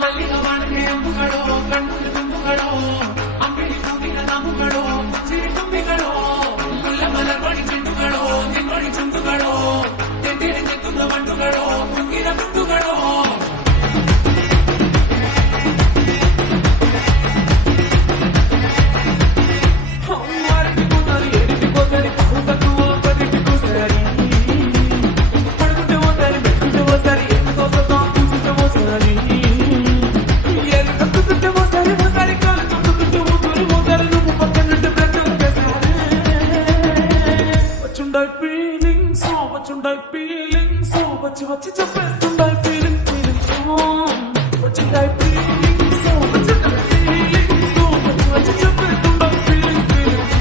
ಮಲ್ಲಿಗ ಬಾಣಿಗೆ ಅಂಬುಗಳು ಕಣ್ಣು ತುಂಬುಗಳು ಅಂಬಿಳಿ ಕೂಗಿನ ನಾಮುಗಳು ಮುಚ್ಚಿರಿ ತುಂಬಿಗಳು ಮುಲ್ಲ ಮಲರ್ವಣಿ ಚೆಂಡುಗಳು ನಿನ್ನೊಳಿ ಚುಂಡುಗಳು ತೆಂದಿರಿ ತೆಕ್ಕುವ ಮಂಡುಗಳು ಮುಗ್ಗಿನ ಗುಂಡುಗಳು వచ్చి చెప్పేస్తుంటాయి feelings వచ్చిందాయి feelings వచ్చి చెప్పేస్తుంటాయి ఫీలింగ్స్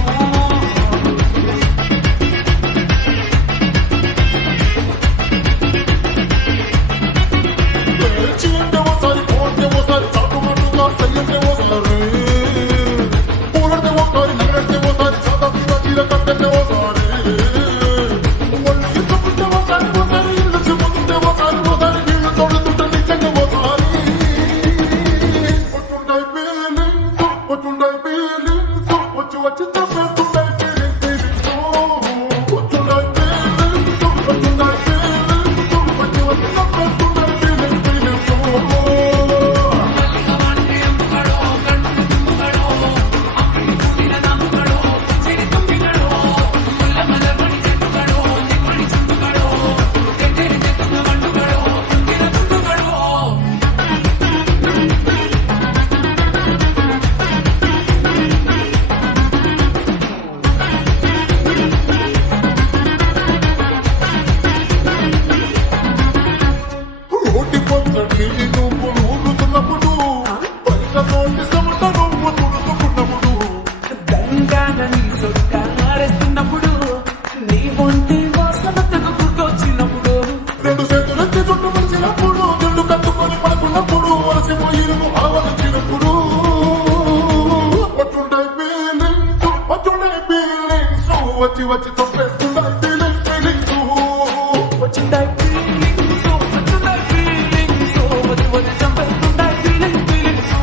చీంటే ఒకసారి పోతే ఒకసారి చాటుమాటుగా సయ్యంటే ఒకసారి పూలంటే ఒకసారి నగరంటే ఒకసారి సాదా సీదా చీర కట్టంటే ఒకసారి వచ్చి చెప్పేస్తుంటాయి ఫీలింగ్స్ వచ్చుంటాయి ఫీలింగ్స్ వచ్చుంటాయి ఫీలింగ్స్ వచ్చి చెప్పేస్తుంటాయి ఫీలింగ్స్ ఆరేస్తున్నప్పుడు నీ ఒంటి వాసన గుర్తొచ్చినప్పుడు రెండు చేతులెత్తి చుట్టూ మలిచినప్పుడు జల్లు కట్టుకొని పడుకున్నప్పుడు వలసిపోయిను ఆవరించినప్పుడు వచ్చుంటాయి ఫీలింగ్స్ వచ్చి వచ్చి తప్పేస్తుంటాయి ఫీలింగ్స్ వచ్చింటాయి ఫీలింగ్స్ వచ్చుంటాయి ఫీలింగ్స్ వచ్చి వచ్చి చంపేస్తుంటాయి ఫీలింగ్స్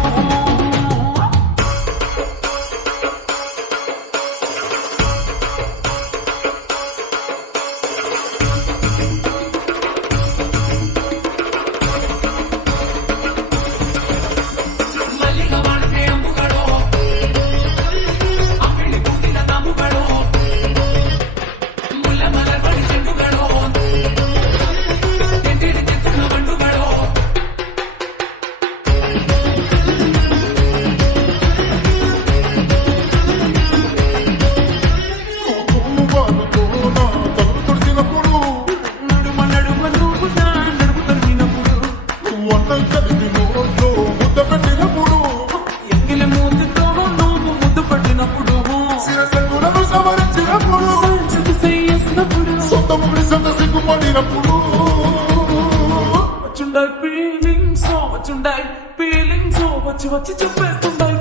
వచ్చుండాయి ఫీలింగ్స్ వచ్చి వచ్చి చెప్పేస్తుండాయి